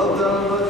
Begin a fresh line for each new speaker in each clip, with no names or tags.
Allah'tan başka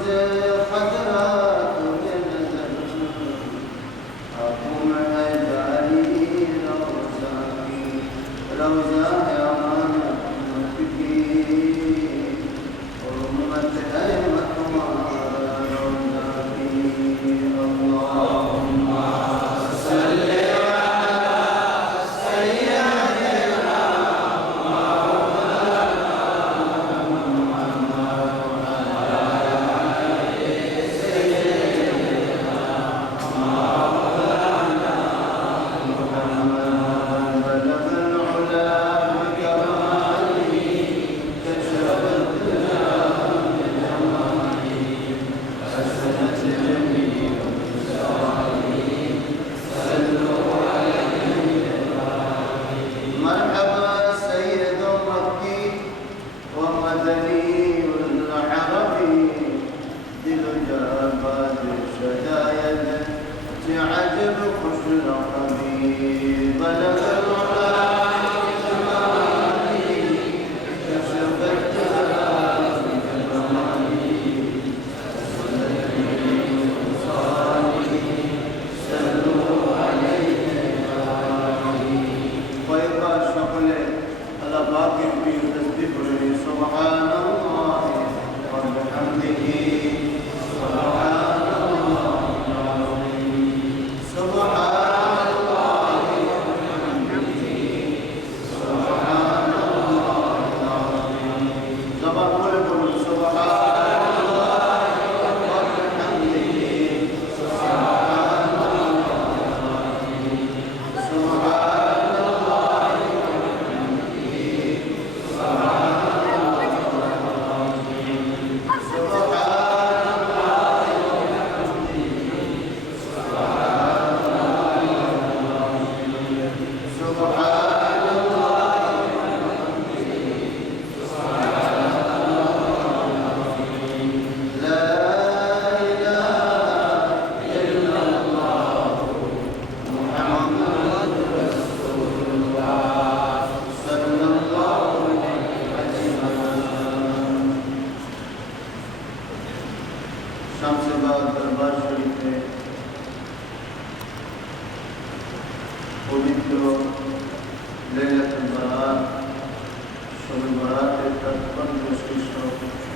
Богдана Ивановна Свистова.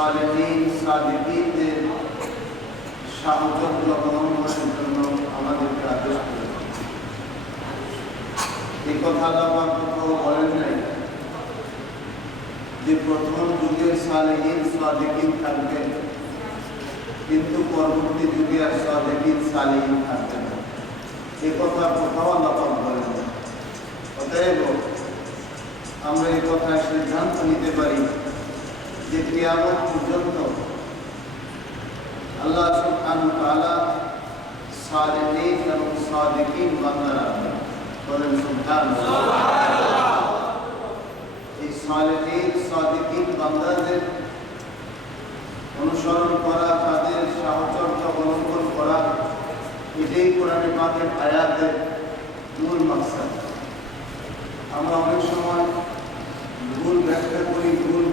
সালেহীন সাদিকীনদের সাহায্য অবলম্বনের জন্য আমাদেরকে আদেশ করেছেন এই কথা আল্লাহ কোথাও বলেন নাই। যে প্রথম যুগের সালেহীন সাদেকিন থাকবে, কিন্তু পরবর্তী যুগে আর সাদেকিন সালেহীন থাকবে না। এ কথা কোথাও আল্লাহ বলেন অতএব আমরা এই কথা সিদ্ধান্ত নিতে পারি। যে কিয়ামত পর্যন্ত আল্লাহ অনুসরণ করা, তাদের সাহচর্য অবলম্বন করা, এটাই কোরআনে পাকের আয়াতের মূল মাকসাদ। আমরা অনেক সময় ভুল ব্যাখ্যা করি, ভুল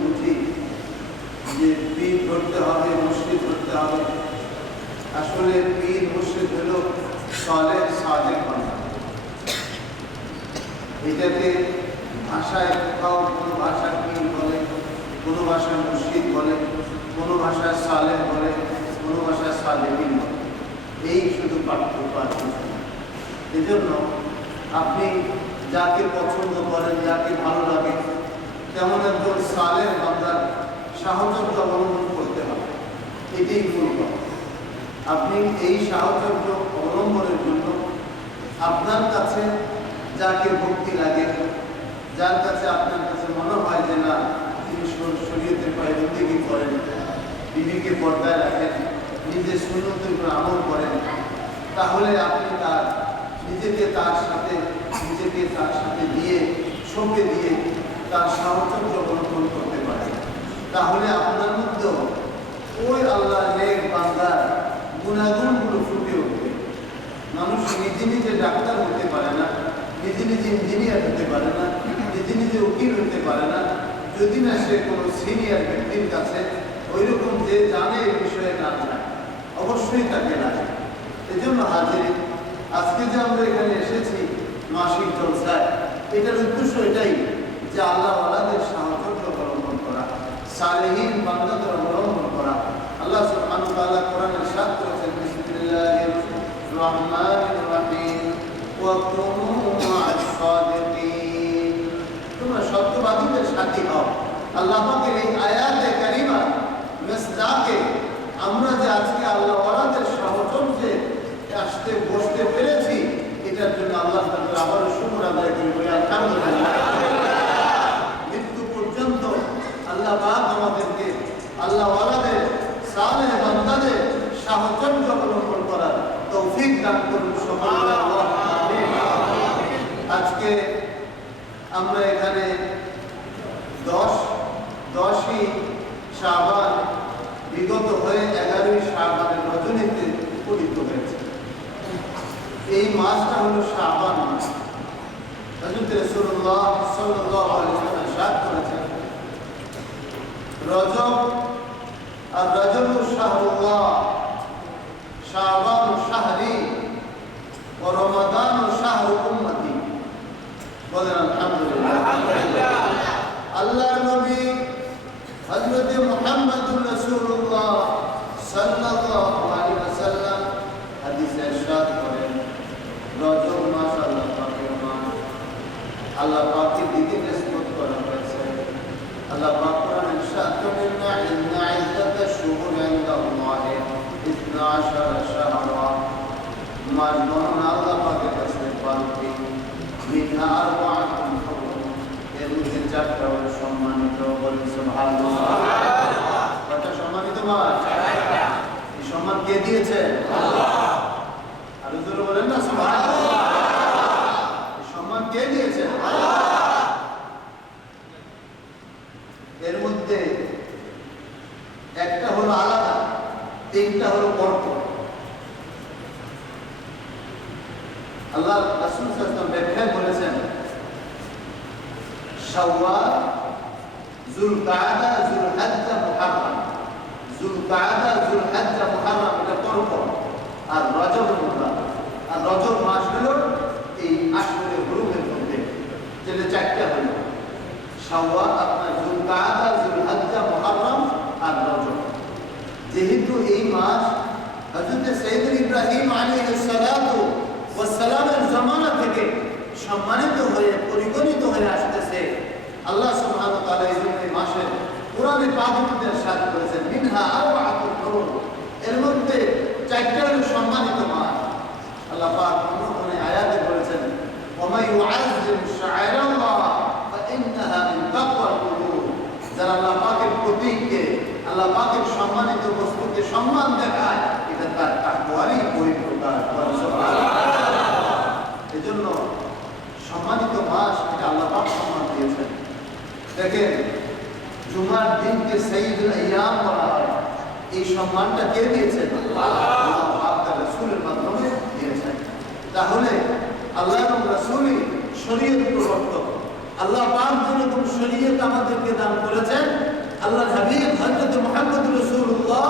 যে পীর ধরতে হবে মুসলিম ধরতে হবে। আসলে পীর মুসলিম হল সলের সাদেক বাংলা এটাকে ভাষায় কোথাও কোনো ভাষা পীর বলে, কোনো ভাষায় মুসলিম বলে, কোনো ভাষায় সালেহ বলে, কোনো ভাষায় সালেহিন বলে। এই শুধু পার্থক্য আর। এজন্য আপনি যাকে পছন্দ করেন, যাকে ভালো লাগে, তেমন একজন সালের বান্দার সাহচর্য অবলম্বন করতে হবে। এটাই মূল কথা আপনি এই সাহচর্য অবলম্বনের জন্য আপনার কাছে যাকে ভক্তি লাগে, যার কাছে আপনার কাছে মনে হয় যে না, তিনি শর- শরীয়তের পায়বন্দিগি করেন বিবিকে পর্দায় রাখেন, নিজের সুন্নতের উপর আমল করেন, তাহলে আপনি তার, নিজেকে তার সাথে, নিজেকে তার সাথে দিয়ে সঁপে দিয়ে তার সাহচর্য অবলম্বন করতে পারেন তাহলে আপনার মধ্যেও ওই আল্লাহ নেক বান্দার গুণাগুণগুলো ফুটে উঠবে। মানুষ নিজে নিজে ডাক্তার হতে পারে না, নিজে নিজে ইঞ্জিনিয়ার হতে পারে না, নিজে নিজে উকিল হতে পারে না। যদি না সে কোনো সিনিয়র ব্যক্তির কাছে ওই রকম যে জানে এই বিষয়ে না যায় অবশ্যই তাকে লাগে। এই জন্য হাজির। আজকে যে আমরা এখানে এসেছি মাসিক জলসায়, এটার উদ্দেশ্য এটাই যে আল্লাহ আল্লাহদের করা সালেহীন বান্দাদের অবলম্বন করা। আল্লাহ সুবহানাহু ওয়া তাআলা কোরআনে ইরশাদ করেছেন বিসমিল্লাহির রহমানির রহিম। ওয়া কুনু মা'আস সাদিকিন। তোমরা সত্যবাদীদের সাথী হও। আল্লাহ এই আয়াতে কারিমা মেসদাকে আমরা যে আজকে আল্লাহ ওয়ালাদের সাহচর্যে আসতে, বসতে পেরেছি, এটার জন্য আল্লাহ তাআলা আবারও শুকর আদায় করি আলহামদুলিল্লাহ মৃত্যু পর্যন্ত আল্লাহ পাক আমাদেরকে আল্লাহ ওয়ালাদের সালেহ বান্দাদের সাহচর্য অবলম্বন করার তৌফিক দান করুন আজকে আমরা এখানে দশ, দশই শাবান, বিগত হয়ে এগারোই শাবানের রজনীতে উপনীত হয়েছে। এই মাসটা হলো শাবান মাস। সাল্লাল্লাহু আলাইহি ওয়াসাল্লাম ইরশাদ করেছেন। রজব আর রজব শাহরুল্লাহ শাবান শাহরি ও রমাদান শাহরু উম্মতি বলেন আলহামদুলিল্লাহ আল্লাহ নবী হযরত মুহাম্মদুর রাসূলুল্লাহ সাল্লাল্লাহু আলাইহি ওয়াসাল্লাম হাদিসে ইরশাদ করেন রজব মাস আল্লাহ পাকের মাস আল্লাহ পাকের দিকে নিসবত করা হয়েছে আল্লাহ পাক কোরআনে ইরশাদ করেন না ইন্না ইদ্দাতা শুহুর ইনদাল্লাহ 12 শাহরা মাস গণনা আল্লাহ পাকের কাছে বারোটি মিনহা আরবাআতুন হুরুম এর মধ্যে চারটা হলো সম্মানিত বলেন সুবহানাল্লাহ কয়টা সম্মানিত মাস এই সম্মান কে দিয়েছে আল্লাহ আর জোরে বলেন না সুবহানাল্লাহ এই সম্মান কে দিয়েছে আল্লাহ এর মধ্যে একটা হলো আলাদা, তিনটা হলো পরপর আল্লাহ রাসূল ওয়াসাল্লাম ব্যাখ্যায় বলেছেন, শাওয়াল যুলকাদা যুলহজ্জা মুহররম। যুলকাদা যুলহজ্জা মুহররম এটা পরপর আর রজব আর রজব মাস হলো এই আশরে হুরুমের মধ্যে, যেটা চারটা হলো। শাওয়াল আপনার যেহেতু এই মাস ইব্রাহিম সালামের থেকে সম্মানিত হয়ে, পরিগণিত হয়ে আসতেছে, আল্লাহ সুবহানাহু ওয়া তাআলা এই মাসে কোরআনে করেছেন মিনহা হুরুম এর মধ্যে চারটি হলো সম্মানিত মাস। আল্লাহ পাক অন্য কোন আয়াতে বলেছেন, ওয়া দেখেন, জুমার দিনকে সঈদুল আইয়াম বলা হয়। এই সম্মানটা কে দিয়েছেন? আল্লাহ রাসূলের মাধ্যমে দিয়েছেন। তাহলে আল্লাহ এবং রাসূলই শরীয়ত প্রবর্তক আল্লাহ পাক যেরকম শরীয়ত আমাদেরকে দান করেছেন আল্লাহ হাবিব হযরত মুহাম্মদ রাসূলুল্লাহ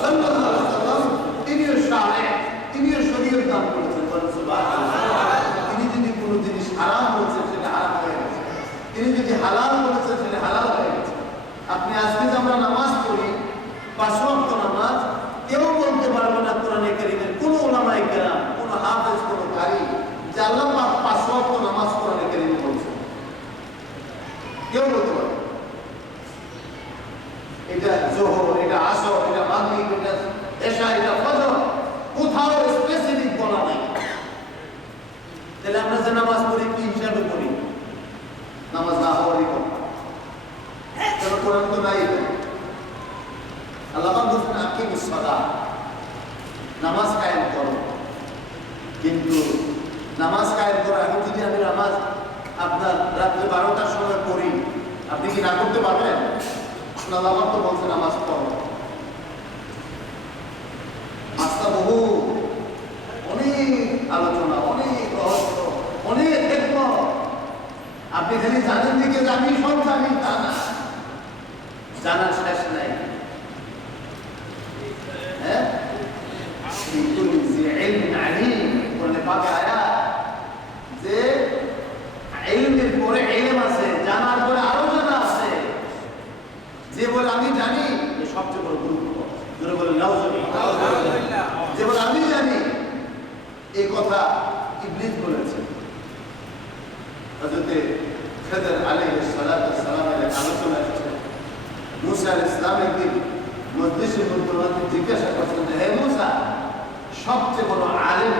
সাল্লাল্লাহু আলাইহি ওয়াসাল্লাম তিনিও শারে তিনিও শরীয়ত দান করেছেন সুবহানাল্লাহ। তিনি যদি কোনো জিনিস হারাম বলছেন, সেটা হারাম হয়ে গেছে। তিনি যদি হালাল বলেছেন সেটা হালাল হয়ে গেছে আপনি আজকে যে আমরা নামাজ পড়ি, পাঁচ ওয়াক্ত নামাজ, কেউ বলতে পারবে না কোরআনে কারীমের কোনো ওলামায়ে কেরাম, কোনো হাফেজ, কোনো কারি যে আল্লাহ পাঁচ ওয়াক্ত নামাজ কোরআনে কারীমে বলছেন। কেউ বলতে পারবে। এটা জোহর, এটা আসর, এটা মাগরিব, এটা এশা, এটা ফজর, কোথাও স্পেসিফিক বলা নাই। তাহলে আমরা যে নামাজ পড়ি কি হিসাবে পড়ি নামাজ না হওয়ারই কথা কেন কোরআন তো নাই এখানে। আল্লাহ পাক বলছেন আকিম সাদা নামাজ কায়েম করো। কিন্তু নামাজ কায়েম করো এখন যদি আমি নামাজ আপনার রাত্রে বারোটার সময় পড়ি আপনি কি না করতে পারবেন? না, আল্লাহ তো বলছে নামাজ পড়ো। আস্থা বহু অনেক আলোচনা অনেক রহস্য অনেক হেকমত আপনি খালি জানেন দিকে আমি সব জানি তা না। জানার শেষ নাই হ্যাঁ আলিম কোরআনে পাকে আয়াত যে ইলমের পরে ইলম আছে জানার পরে আরও জানা আছে। যে বলে আমি জানি এ সবচেয়ে বড় গুরুত্ব। বলে নাউজুবিল্লাহ। যে বলে আমি জানি এই কথা ইবলিস বলেছে। হযরতে খেদর আলাইহিস সালাতু সালামের আলোচনা এসেছে মুসা আলাইহিস সালাম একদিন মজলিসের মধ্যে জিজ্ঞাসা করছেন হে মুসা সবচেয়ে বড় আলেম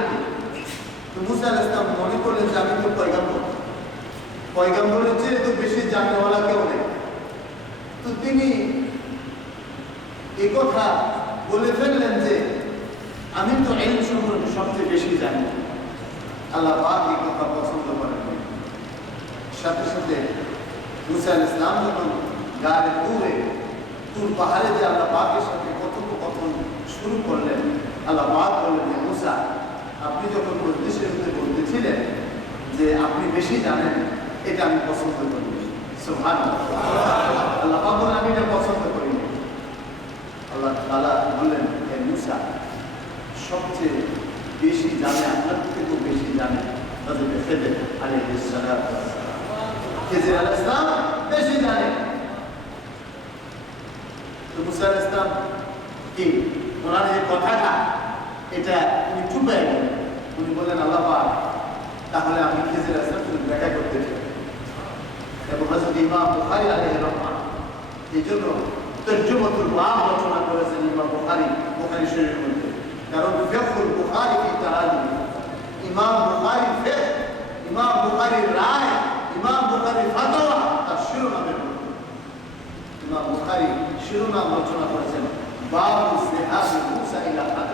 মুসা আলাইহিস সালাম মনে করলেন যে আমি তো পয়গাম্বর। পয়গাম্বরের চেয়ে তো বেশি জানেওয়ালা কেউ নেই। তো তিনি কথা বলে ফেললেন যে, আমি তো এই সম্পর্কে সবচেয়ে বেশি জানি। আল্লাহ পাক এই কথা পছন্দ করেন সাথে সাথে মুসা আল ইসলাম যখন গায়ে দূরে তুর পাহাড়ে যে আল্লাহ পাকের সাথে কথোপকথন শুরু করলেন আল্লাহ পাক বললেন যে মুসা, আপনি যখন মজলিসের বলতেছিলেন যে আপনি বেশি জানেন, এটা আমি পছন্দ করি সুবহান আল্লাহ পাক বললেন, আমি এটা পছন্দ করি আল্লাহ তাআলা বললেন, হে মুসা, সবচেয়ে বেশি জানে, আপনার থেকেও বেশি জানে তাদের খেদের আলাইহিস সালাম। খেজের আলাইহিস সালাম বেশি জানে। তো মুসা আলাইহিস সালাম কি? ওনার যে কথাটা এটা উনি চুপে গেলেন উনি বললেন আল্লাহ পাক, তাহলে আমি খেজের আলাইহিস সালাম শুধু দেখা করতে চাই। এবং হযরত ইমাম বুখারী আলাইহিস রহমান এই জন্য তর্জমাতুল বাব রচনা করেছেন ইমাম বুখারী বুখারী শরীফের মধ্যে। কারণ ফিকহুল বুখারী কি তারাজি ইমাম বুখারী ফিকহ, ইমাম বুখারীর রায়, ইমাম বুখারীর ফতোয়া তার শিরোনামের মধ্যে। ইমাম বুখারী শিরোনাম রচনা করেছেন, বাবু ইসতিহাব মুসা ইলা খাদর যে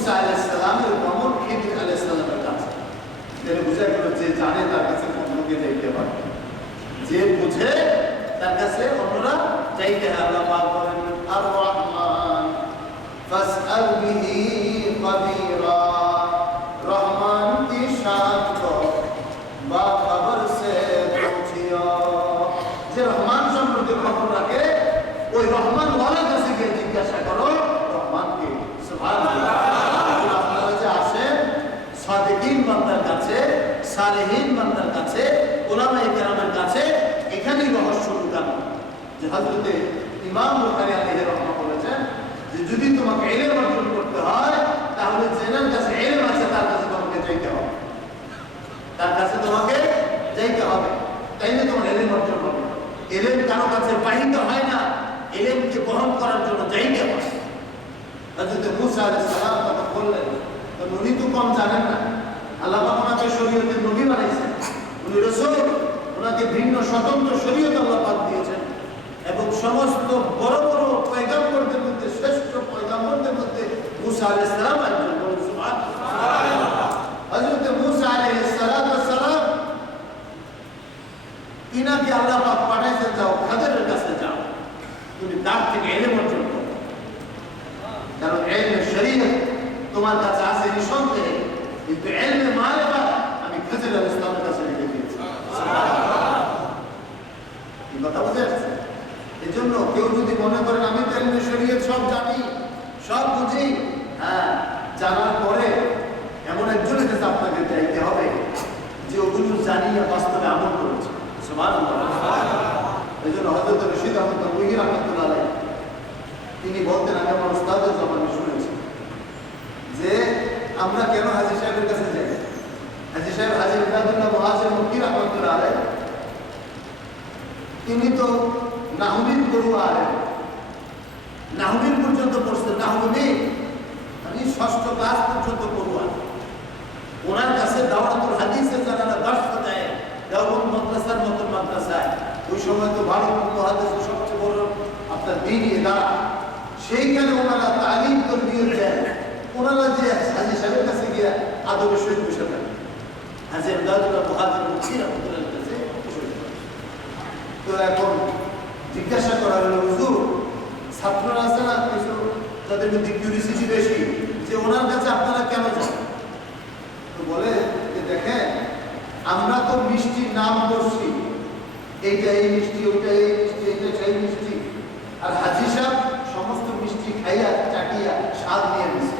মুসা আলাইহিস সালামের গমন খিদির আলাইহিস সালামের কাছে যেটা বুঝা গেল যে জানে তার কাছে অন্যকে যাইতে পারে যে বুঝে তার কাছে অন্যরা চাইতে হয় আল্লাহ পাক বলেন আর রহমান ফাসআল বিহি সাদেকিন বান্দার কাছে, সালেহীন বান্দার কাছে, ওলামায়ে কেরামের কাছে এখানেই রহস্য লুকানো। যে হযরতে ইমাম বুখারী আলাইহি রাহমাহ বলেছেন যে যদি তোমাকে ইলম অর্জন করতে হয়, তাহলে জেনার কাছে ইলম আছে, তার কাছে তোমাকে যাইতে হবে। তার কাছে তোমাকে যাইতে হবে। তাইলে তোমার ইলম অর্জন হবে। ইলম কারও কাছে বাহিত হয় না, ইলমকে গ্রহণ করার জন্য যাইতে হয়। হযরত মুসা আলাইহিস সালাম তখন বললেন তো উনি তো কম জানেন না। আল্লাহ ওনাকে শরীয়তের নবী বানাইছেন। উনি রাসূল, ওনাকে ভিন্ন স্বতন্ত্র শরীয়ত আল্লাহ পাক দিয়েছেন। এবং সমস্ত বড় বড় পয়গাম্বরদের মধ্যে, শ্রেষ্ঠ পয়গাম্বরদের মধ্যে মুসা আলাইহিস সালাম একজন। হযরত মুসা আলাইহিস সালাম সালাম তিনাকে আল্লাহ পাক পাঠাইছেন, যাও খাদেরের কাছে যাও। তুমি তার থেকে ইলম অর্জন করো। কারণ এলমে শরীয়ত তোমার কাছে কিন্তু এলমে মারেফা আমি খাজির আল ইসলামের কাছে রেখে দিয়েছি কথা বুঝে আসছে এই জন্য কেউ যদি মনে করেন আমি তো এলমে শরীয়ত সব জানি হ্যাঁ এমন একজনের কাছে আপনাকে চাইতে হবে যে ওগুলো জানিয়ে বাস্তবে আমল করেছে। সমান এই জন্য হজরত রশিদ আহমদ নবী রহমতুল্লাহ তিনি বলতেন, আমি আমার উস্তাদের জমানে শুনেছি যে আমরা কেন হাজির সাহেবের কাছে যাই? হাজির সাহেব হাজির ইমদাদুল্লাহ মহাজের মুক্তি রহমতুল্লাহ আলাই তিনি তো নাহমিন পড়ুয়া আলেন। নাহমিন পর্যন্ত পড়ছেন নাহমিন মানে ষষ্ঠ ক্লাস পর্যন্ত পড়ুয়া ওনার কাছে দাওয়াতুল হাদিসে যারা দর্শ দেয়, দেওবন্দ মাদ্রাসার মতন মাদ্রাসায়। ওই সময় তো ভারত মহাদেশের সবচেয়ে বড় আপনার দিন ইদারা সেইখানে ওনারা তালিম তরবিয়ত দেন ওনারা যে হাজি সাহেবের কাছে গিয়ে আদবের সহিত বসে থাকেন। হাজির দাদুরা মহাজির মুক্তি রহমতুল্লাহ কাছে তো এখন জিজ্ঞাসা করা হলো, হুজুর, ছাত্ররা আছে না কিছু? তাদের মধ্যে কিউরিসিটি বেশি। যে ওনার কাছে আপনারা কেন যান? তো বলে যে, দেখেন, আমরা তো মিষ্টির নাম করছি। এইটা এই মিষ্টি, ওইটা এই মিষ্টি, এইটা সেই মিষ্টি। আর হাজি সাহেব সমস্ত মিষ্টি খাইয়া, চাটিয়া, স্বাদ নিয়ে নিছে।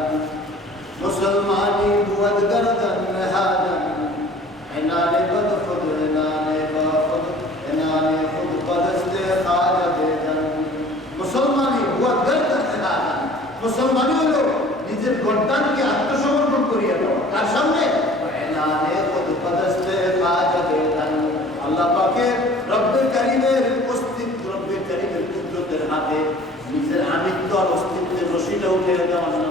مسلمانی بود گردن نهادن انان بد خود انان با خود انان خود پدست خاجہ دیدن মুসলমানি বুয়াদ গর্দান নেহাদান নিজের গর্দানকে আর অস্তিত্বের রশিটা উঠে দেওয়ার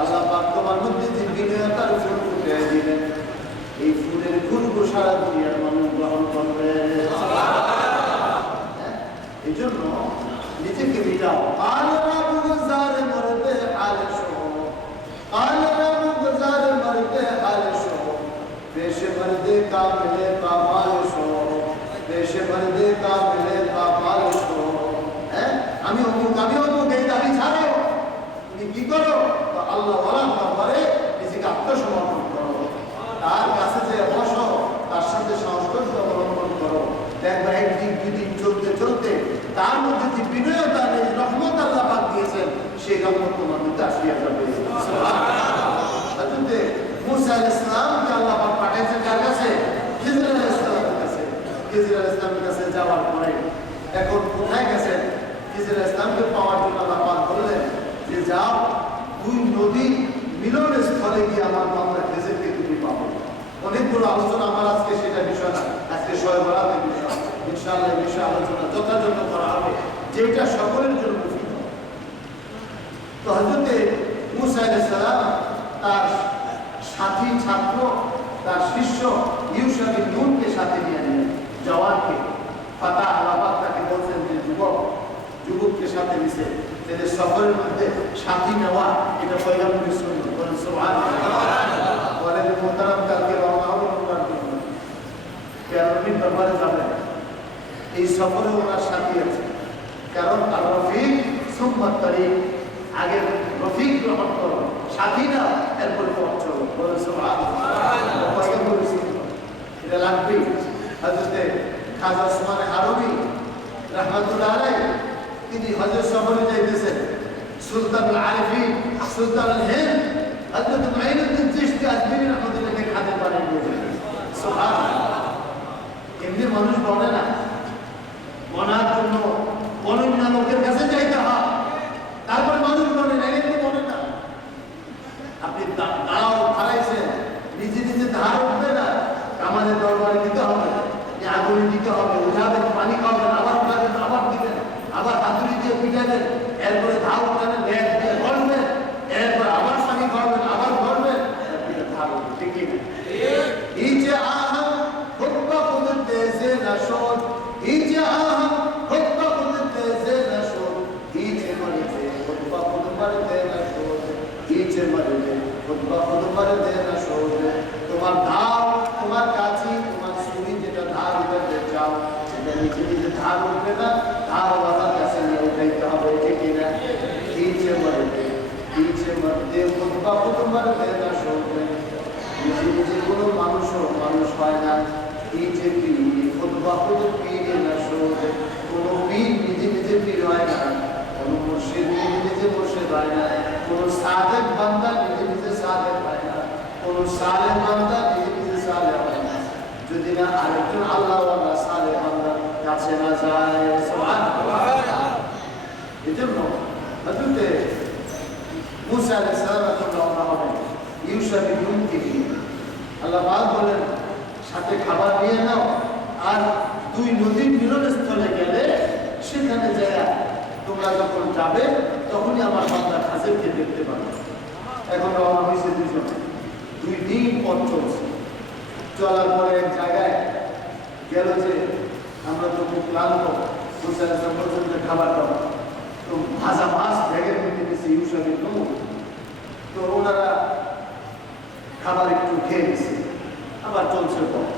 আল্লাহ পাক মধ্যে যে বিনয়তার ফুল ফুটে দিলেন। এই ফুলের গুণগু সারা দুনিয়ার মানুষ গ্রহণ করবে। হ্যাঁ? এই জন্য নিজেকে মিটাও। আলরা গুজার হালে শো আলরা গুজার হালে শো পেশে মরদে কামিলে কামাল শো পেশে মরদে কামিলে কামাল শো হ্যাঁ? আমি অমুক আমি অমুক, এই দাবি ছাড়ো তুমি কি করো? আল্লাহ ওয়ালা ব্যাপারে নিজেকে আত্মসমর্পণ করো। তার কাছে যে বসো, তার সাথে সংস্পর্শ অবলম্বন করো। দেখবা একদিন দুদিন চলতে চলতে তার মধ্যে যে বিনয়তা নেই রহমত আল্লাহ পাক দিয়েছেন, সেই রহমত তোমার মধ্যে আসিয়া যাবে। মুসা আলাইহিস সালামকে আল্লাহ পাক পাঠিয়েছেন কার কাছে? খিজর আলাইহিস সালামের কাছে। খিজর আলাইহিস সালামের কাছে যাওয়ার পরে এখন কোথায় গেছেন? খিজর আলাইহিস সালামকে পাওয়ার জন্য আল্লাহ পাক বললেন যে যাও দুই নদী মিলন স্থলে গিয়ে আমার বাংলা খেজেরকে তুমি পাবো। অনেকগুলো আলোচনা আমার আজকে সেটা বিষয় না। আজকে শয়ে বরাতের বিষয়। ইনশাআল্লাহ আলোচনা যথাযথ করা হবে। যেটা সকলের জন্য মুফিদ। তো হজরতে মুসা তার সাথী ছাত্র, তার শিষ্য ইউসা বিন নুনকে সাথে নিয়ে নিলেন জওয়ানকে। ফাতা তাকে বলছেন যে, যুবক, যুবককে সাথে নিছে। তাদের সফরের মধ্যে সাথী নেওয়া এটা পয়গাম্বরের সুন্নাত বলেন সুবহানাল্লাহ। বলেন, মোহতারাম কালকে রওনা হবে ওনার জন্য। কেরমিন ব্যাপারে যাবেন। এই সফরে ওনার সাথী আছে। কারণ আর রফিক সুম্মাত তারিখ আগে রফিক গ্রহণ করো সাথী না, এরপরে এটা লাগবেই। হযরতে খাজা আরবি রহমাতুল্লাহ তিনি হজর সফরে যাইতেছেন। সুলতান আরিফি সুলতান হযরত মাইনুদ্দিন চিশতি আজমিরি রহমাতুল্লাহকে দিয়েছেন। সুবহানাল্লাহ। এমনি মানুষ বলে না। বনার জন্য অনন্য লোকের কাছে যাইতে হয়। তারপর মানুষ বলে না এমনি বলে না আপনি দা- দাও খারাইছেন নিজে নিজে ধার উঠবে না আমাদের দরবারে দিতে হবে যে আগুনে দিতে হবে উঠাবেন পানি খাওয়াবেন আবার উঠাবেন আবার দিবেন আবার হাতুড়ি দিয়ে পিটাবেন এরপরে ধার উঠাবেন লেগ দিয়ে ধরবেন এরপর আবার পানি খাওয়াবেন আবার ধরবেন এরপরে ধার উঠবে ঠিক কি না? ইজে আহম হুব্বা কুদতে সে নশোদ ইজে আহম হুব্বা কুদতে সে নশোদ ইজে মরিতে হুব্বা কুদ মরতে নশোদ ইজে মরিতে হুব্বা কুদ মরতে নশোদ তোমার ধার তোমার কাছে তোমার সুরি যেটা ধার উঠাতে চাও সেটা নিচে নিচে ধার উঠবে না ধার বাবার কাছে নিয়ে উঠাইতে হবে ঠিক কি না ইজে মরিতে ইজে মরতে হুব্বা কুদ মরতে নশোদ নিজে নিজে কোনো মানুষও মানুষ হয় না এই যে পীর ফতুয়া কোনো পীরে না শোধে কোনো পীর নিজে নিজে পীর হয় না কোনো মুর্শিদ নিজে নিজে মুর্শিদ হয় না কোনো সাধক বান্দা নিজে নিজে সাধক হয় না কোনো সালেহ বান্দা নিজে নিজে সালেহ হয় না যদি না আরেকজন আল্লাহ আল্লাহ সালেহ বান্দার কাছে না যায় সাথে খাবার নিয়ে নাও, আর দুই নদীর মিলনস্থলে গেলে সেখানে যায়, তোমরা যখন যাবে, তখনই আমার বান্দা খাজেরকে দেখতে পাবে। এখন রওনা হয়েছে দুজন। দুই দিন পথ চলছে। চলার পরে এক জায়গায় গেল যে আমরা তো খুব ক্লান্ত মুসা আলাইহিস বলছেন তো ভাজা মাছ ব্যাগের মধ্যে নিয়েছে ইউসাফের নমুন তো ওনারা খাবার একটু খেয়ে নিছে। আবার চলছে পথ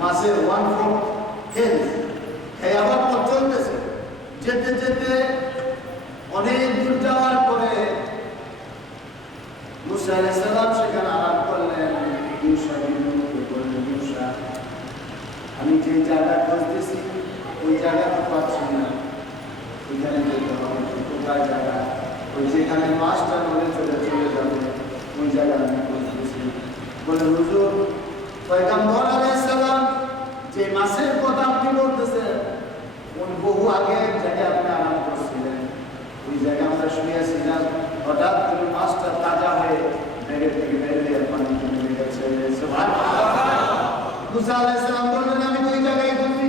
মাছের ওয়ান ফোর খেয়ে খেয়ে আবার পথ চলতেছে। যেতে যেতে অনেক দূর যাওয়ার পরে মুসা মুসা সেখানে আরাম করলেন ইউসা বিন নূনকে বললেন ইউসা আমি যে জায়গা খুঁজতেছি ওই জায়গা তো পাচ্ছি না ওইখানে যেতে হবে কোথায় জায়গা ওই যেখানে মাছটা নদে চলে চলে যাবে ওই জায়গা আমি খুঁজতেছি বলে হুজুর পয়গাম্বর আলাইহিস সালাম যে মাছের কথা আপনি বলতেছেন ওই বহু আগে এক জায়গায় আপনি আরাম করছিলেন ওই জায়গায় আমরা শুয়েছিলাম হঠাৎ করে মাছটা তাজা হয়ে ব্যাগের থেকে বের হয়ে পানিতে নেমে গেছে মুসা আলাইহিস সালাম বললেন আমি তো ওই জায়গায় খুঁজি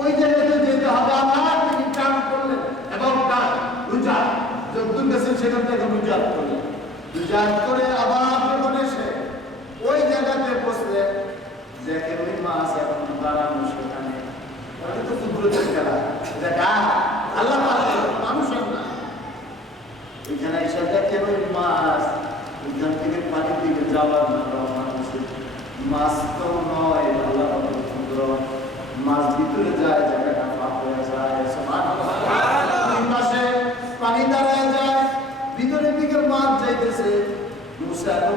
ওই জায়গায় তো যেতে হবে আবার তিনি টান করলেন এবং তার রুজা সেখান থেকে রুজাত করলেন রুজাত করে আবার যখন এসে ওই জায়গাতে বসলে দেখেন ওই মাছ এখন দাঁড়ানো সেখানে। ওটা তো কুদরতের খেলা। এটা কার আল্লাহ মানুষের না। এখানে এসে দেখেন ওই মাছ, ওইখান থেকে পানির দিকে যাওয়ার জন্য মানুষের মাছ তো নয় আল্লাহ পাকের কুদরত মাছ ভিতরে যায় জায়গাটা পাপ হয়ে যায় সুবহানাল্লাহ। দুই পাশে পানি দাঁড়ায় যায় ভিতরের দিকে মাছ যাইতেছে মুসা এবং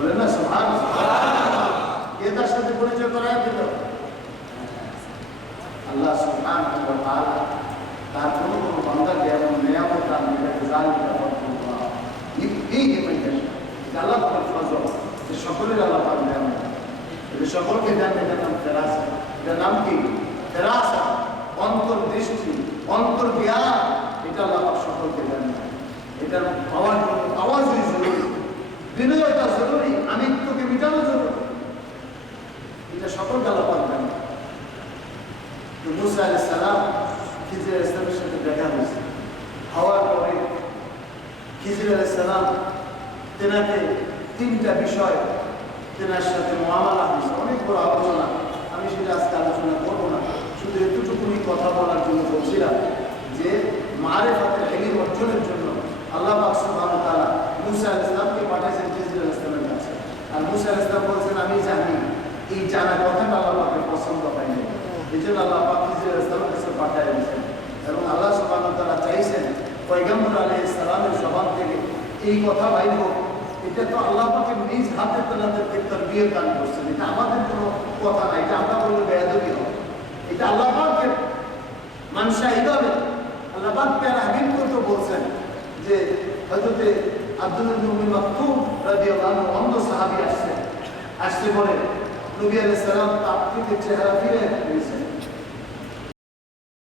বলেন না সুবহান কে তার সাথে পরিচয় করায় দিল? আল্লাহ তাআলা তার কোনো কোনো বান্দাকে এমন নিয়ামত আল্লাহ পাক নিয়ামত সকলকে দেন এটার নাম ফেরাসা এটার নাম কি? ফেরাসা অন্তর্দৃষ্টি, অন্তর্জ্ঞান, এটা আল্লাহ সকলকে দেন। না এটা পাওয়ার জন্য আওয়াজই জরুরি। বিনয়টা জরুরি আমিত্বকে মিটানো জরুরি এটা সকলকে আল্লাহ পাক দেন না তো মুসা আলাইহিস সালাম খিজির আলাইহিস সালামের সাথে দেখা হয়েছে। হওয়ার পরে খিজির আলাইহিস সালাম তেনাকে তিনটা বিষয় তেনার সাথে মহামালা হয়েছে। অনেক বড় আলোচনা। আমি সেটা আজকে আলোচনা করব না। শুধু এতটুকুনি কথা বলার জন্য বলছিলাম যে মারে ফাতে এলিম অর্জনের জন্য আল্লাহ ওয়া তাআলা মুসা আলাইহিস সালামকে পাঠাইছেন খিজির আলাইহিস সালামের কাছে আর মুসা আলাইহিস সালাম বলছেন, আমি জানি, এই জানা কথাটা আল্লাহ পাকের পছন্দ হয়নি। এই জন্য আল্লাহ পাক খিজির আলাইহিস সালামের কাছে পাঠাই দিয়েছেন। এবং আল্লাহ ওয়া তাআলা চাইছেন, পয়গম্বর আলাইহিস সালামের জবান থেকে এই কথা হোক। এটা তো আল্লাহ পাকের নিজ হাতে তেনাদেরকে তরবিয়ত দান করছেন। এটা আমাদের কোনো কথা না, এটা আমরা বললে বেয়াদবি হবে। এটা আল্লাহ মানসা এইভাবে আল্লাহ পাক প্যারা হাবিব তো বলছেন যে হজরতে আব্দুল নবী মাকতুম রাদিয়াল্লাহু অন্ধ সাহাবী আসছে আসছে বলে নবী আলাইহিস সালাম তার চেহারা ফিরে হয়েছে